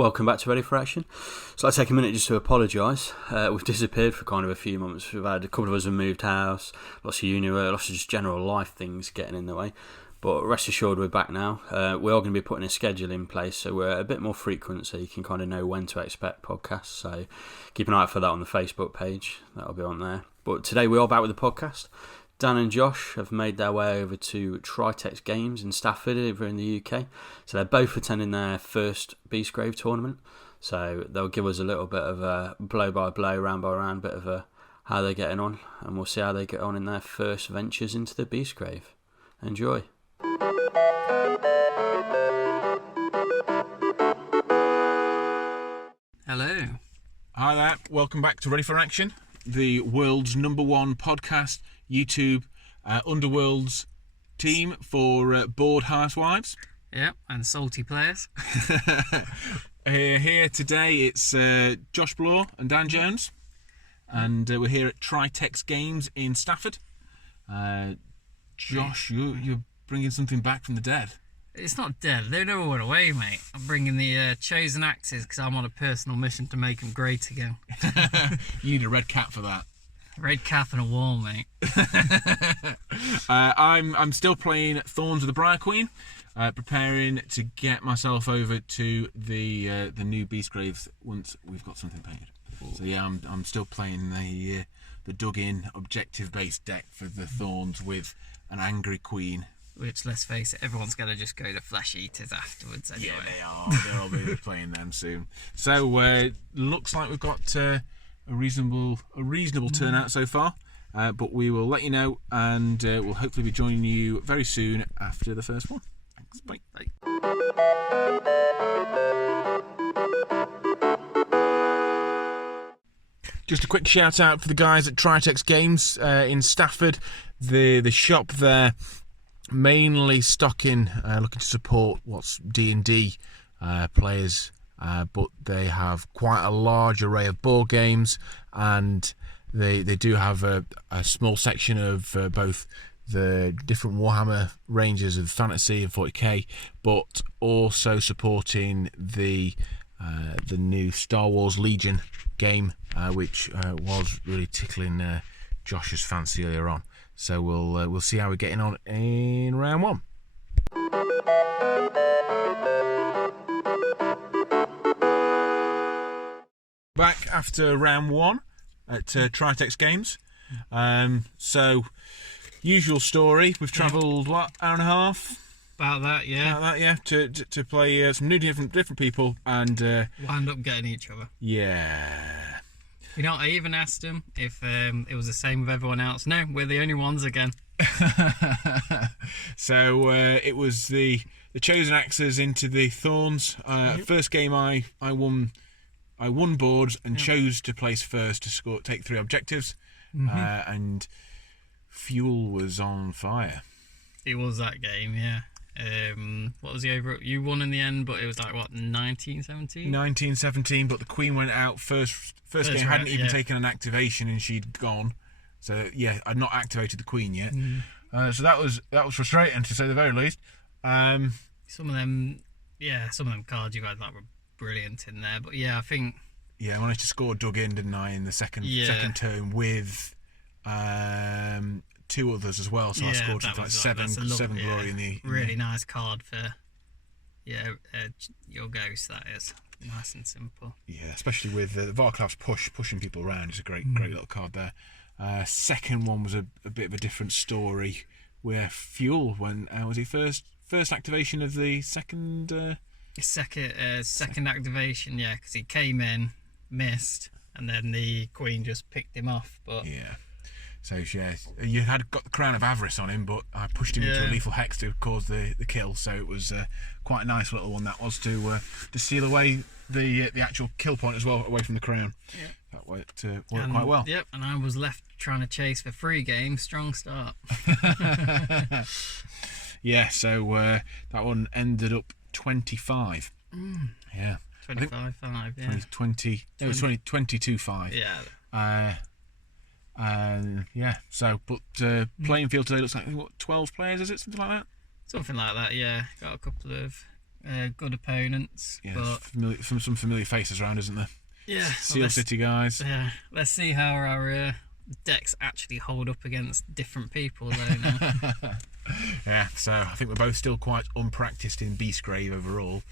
Welcome back to Ready for Action. So I'll take a minute just to apologise. We've disappeared for kind of a few months. We've had a couple of us have moved house, lots of uni work, lots of just general life things getting in the way. But rest assured we're back now. We are going to be putting a schedule in place so we're a bit more frequent so you can kind of know when to expect podcasts. So keep an eye out for that on the Facebook page. That'll be on there. But today we are back with the podcast. Dan and Josh have made their way over to Tritex Games in Stafford over in the UK. So they're both attending their first Beastgrave tournament. So they'll give us a little bit of a blow-by-blow, round-by-round, bit of a how they're getting on. And we'll see how they get on in their first ventures into the Beastgrave. Enjoy. Hello. Hi there, welcome back to Ready for Action, the world's #1 podcast, YouTube, Underworld's team for bored housewives. Yep, and salty players. Here today it's Josh Bloor and Dan Jones, and we're here at Tritex Games in Stafford. Josh, you're bringing something back from the dead. It's not dead, they never went away, mate. I'm bringing the chosen axes because I'm on a personal mission to make them great again. You need a red cap for that. Red cap and a wall, mate. I'm still playing Thorns of the Briar Queen, preparing to get myself over to the new Beastgrave once we've got something painted. So yeah, I'm still playing the dug-in objective-based deck for the Thorns with an angry queen. Which, let's face it, everyone's going to just go to Flesh Eaters afterwards anyway. Yeah, they are. They'll be playing them soon. So looks like we've got a reasonable turnout so far. But we will let you know, and we'll hopefully be joining you very soon after the first one. Thanks. Bye. Bye. Just a quick shout out for the guys at Tritex Games in Stafford. The shop there, mainly stocking, looking to support what's D&D players, but they have quite a large array of board games, and they do have a small section of both the different Warhammer ranges of Fantasy and 40k, but also supporting the new Star Wars Legion game, which was really tickling Josh's fancy earlier on. So we'll see how we're getting on in round one. Back after round one at Tritex Games. So usual story. We've travelled what, hour and a half? About that, yeah. About that, yeah. To play some new different people and Wind up getting each other. Yeah. You know, I even asked him if it was the same with everyone else. No, we're the only ones again. So it was the chosen axes into the Thorns. First game I won boards and chose to place first to take 3 objectives. And fuel was on fire. It was that game, yeah. What was the over? You won in the end, but it was like what, 1917? 1917, but the Queen went out first game. Round, Hadn't even taken an activation, and she'd gone. So yeah, I'd not activated the Queen yet. So that was frustrating, to say the very least. Some of them cards you had that were brilliant in there, but yeah, I think. Yeah, I managed to score dug in, didn't I, in the second turn with 2 others as well. So I scored something like seven glory in the. Really nice card for your ghost. That is nice and simple. Yeah, especially with the Varklav's pushing people around. It's a great little card there. Second one was a bit of a different story, where fuel went. Was he first activation of the second? Second activation, yeah, because he came in, missed, and then the Queen just picked him off. But yeah. So yeah, you had got the Crown of Avarice on him, but I pushed him into a lethal hex to cause the kill. So it was quite a nice little one that was to steal away the actual kill point as well, away from the crown. Yeah, that worked quite well. Yep, and I was left trying to chase for 3 games. Strong start. Yeah, so that one ended up 25. Yeah, 25-5. Yeah, 20. It was 22-5. Yeah. Yeah, so but playing field today looks like what, 12 players, is it, something like that? Something like that, yeah. Got a couple of good opponents. Yeah, but some familiar faces around, isn't there? yeah, Seal City guys. Yeah, let's see how our decks actually hold up against different people though now. Yeah, so I think we're both still quite unpracticed in Beastgrave overall.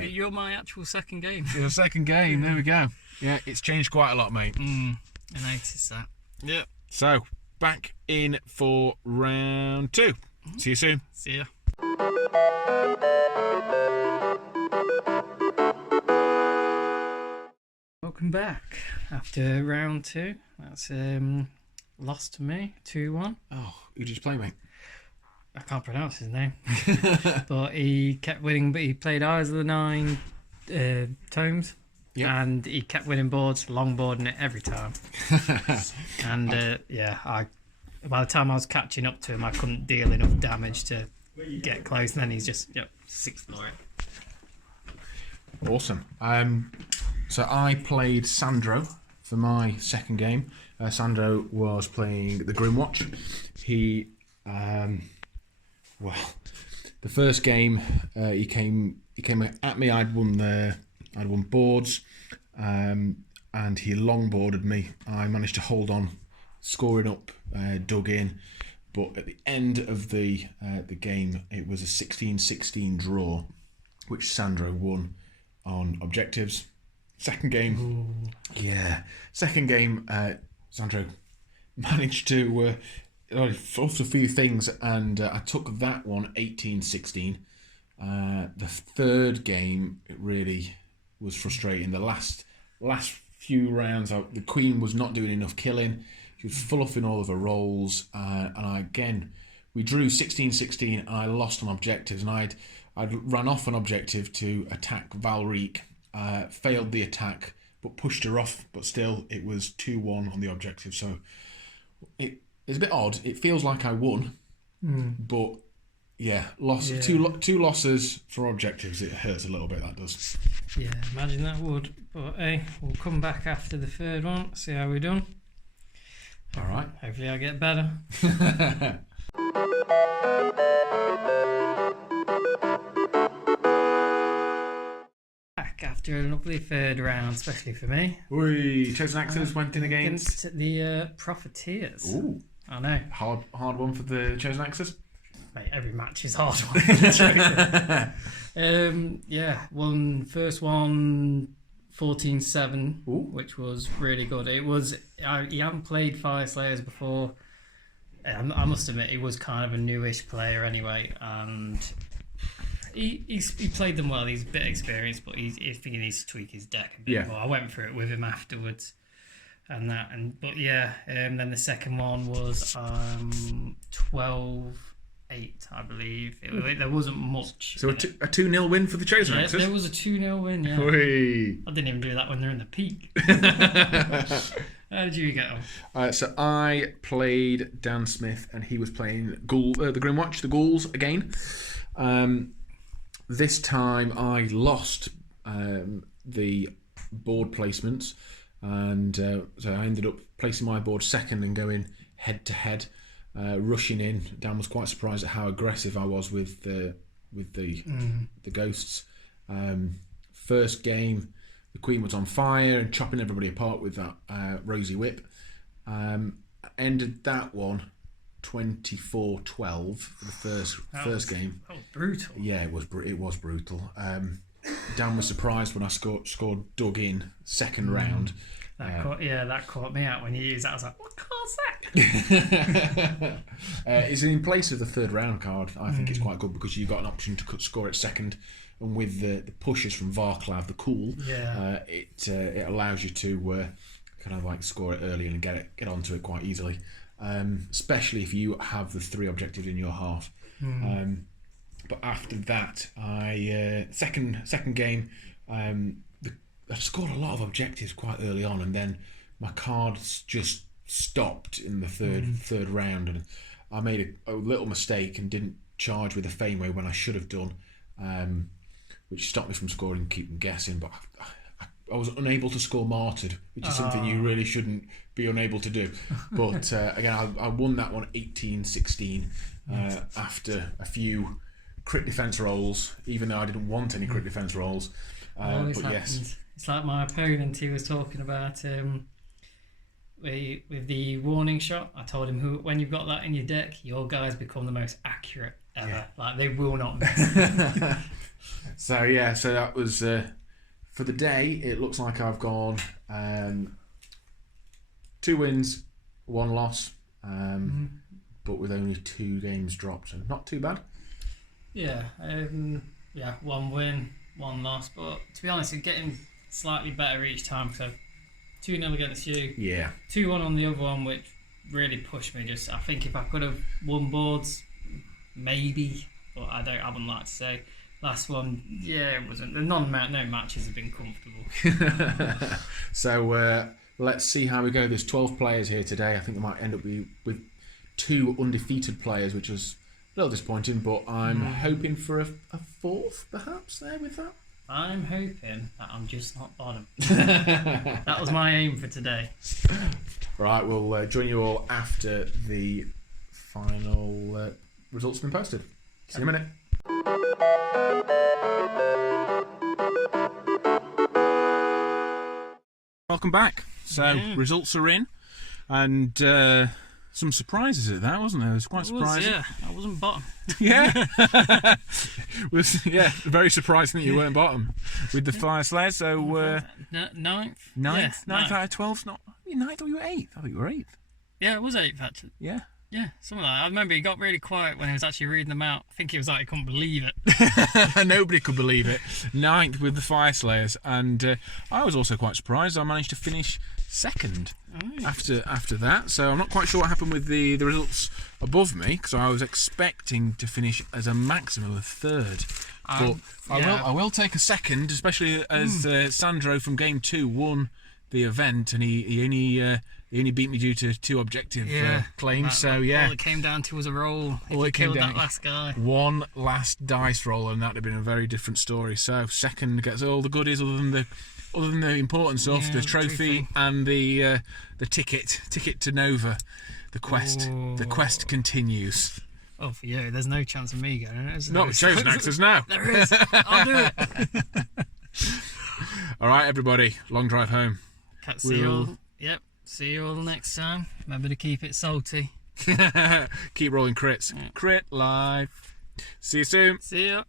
You're my actual second game. Your second game, there we go. Yeah, it's changed quite a lot, mate. I noticed that. Yep. So, back in for round 2. See you soon. See ya. Welcome back after round 2. That's lost to me 2-1. Oh, who did you play, mate? I can't pronounce his name, but he kept winning. But he played Eyes of the Nine tomes, and he kept winning boards, longboarding it every time. And by the time I was catching up to him, I couldn't deal enough damage to get close. And then he's just 6th for it. Awesome. So I played Sandro for my second game. Sandro was playing the Grimwatch. He, the first game he came at me. I'd won boards, and he longboarded me. I managed to hold on, scoring up, dug in, but at the end of the game, it was a 16-16 draw, which Sandro won on objectives. Second game, Sandro managed to force a few things, and I took that one 18-16. The third game, it really was frustrating. The last few rounds, the Queen was not doing enough killing. She was fluffing all of her rolls, and we drew 16-16, and I lost on objectives. And I'd ran off an objective to attack Valrique. Failed the attack, but pushed her off. But still, it was 2-1 on the objective. So it's a bit odd. It feels like I won, but two losses for objectives. It hurts a little bit. That does. Yeah, imagine that would. But hey, we'll come back after the third one. See how we're done. All right. Hopefully, I get better. After a lovely third round, especially for me. Chosen Axes went in against the Profiteers. Ooh, I know. Hard one for the Chosen Axes. Mate, every match is hard one. Won first one 14-7, which was really good. It was he hadn't played Fire Slayers before. I must admit, he was kind of a newish player anyway, and he played them well. He's a bit experienced, but I think he needs to tweak his deck a bit more. I went through it with him afterwards, and then the second one was 12-8, I believe. There wasn't much. So a 2-0 win for the Chosen Axes. There was a 2-0 win. Yeah. Whee. I didn't even do that when they're in the peak. How did you get on? So I played Dan Smith, and he was playing the Grimwatch, the Ghouls again. This time I lost the board placements, and so I ended up placing my board second and going head to head, rushing in. Dan was quite surprised at how aggressive I was with the ghosts. First game, the Queen was on fire and chopping everybody apart with that rosy whip. Ended that one 24-12 for the first game. That was brutal. Yeah, it was brutal. Dan was surprised when I scored dug in second round. That caught me out when you used that. I was like, what card's that? It's in place of the third round card. I think it's quite good because you've got an option to score it second, and with the pushes from Varklav, the Cool, it allows you to kind of like score it early and get onto it quite easily. Especially if you have the 3 objectives in your half. But after that, second game, I scored a lot of objectives quite early on, and then my cards just stopped in the third round, and I made a little mistake and didn't charge with a Fameway when I should have done, which stopped me from scoring and keep them guessing. But I was unable to score Martyred, which is something you really shouldn't be unable to do. But again, I won that one 18-16 after a few crit defense rolls, even though I didn't want any crit defense rolls. But yes, it's like my opponent. He was talking about with the warning shot. I told him, when you've got that in your deck, your guys become the most accurate ever. Yeah. Like, they will not miss. So yeah, so that was for the day. It looks like I've gone 2 wins, 1 loss, but with only 2 games dropped, so not too bad. Yeah, 1 win, 1 loss, but to be honest, it's getting slightly better each time. So 2-0 against you, 2-1 on the other one, which really pushed me. I think if I could have won boards, maybe, but I wouldn't like to say. Last one, it wasn't. No matches have been comfortable. So let's see how we go. There's 12 players here today. I think there might end up with 2 undefeated players, which was a little disappointing, but I'm hoping for a 4th, perhaps, there with that. I'm hoping that I'm just not bottom. That was my aim for today. Right, we'll join you all after the final results have been posted. See you in a minute. Welcome back. So results are in, and some surprises at that, wasn't there? It was quite surprising. I wasn't bottom. Very surprising that you weren't bottom with the Fire Slayers. So ninth. Ninth out of 12. Not ninth, or you were 8th? I thought you were 8th. Yeah, it was 8th actually. Yeah, something like that. I remember he got really quiet when he was actually reading them out. I think he was like, he couldn't believe it. Nobody could believe it. 9th with the Fire Slayers, and I was also quite surprised. I managed to finish 2nd after that. So I'm not quite sure what happened with the results above me, because I was expecting to finish as a maximum of 3rd. But I will take a 2nd, especially as Sandro from Game 2 won the event, and he only beat me due to 2 objective claims. All it came down to was a roll. All it came down, that last guy. 1 last dice roll, and that'd have been a very different story. So 2nd gets all the goodies other than the important stuff, the trophy and the ticket to Nova. The quest continues. Oh, for you, there's no chance of me going. Not chosen actors now. There is. I'll do it. All right, everybody. Long drive home. See you all next time. Remember to keep it salty. Keep rolling crits. Yeah. Crit live. See you soon. See ya.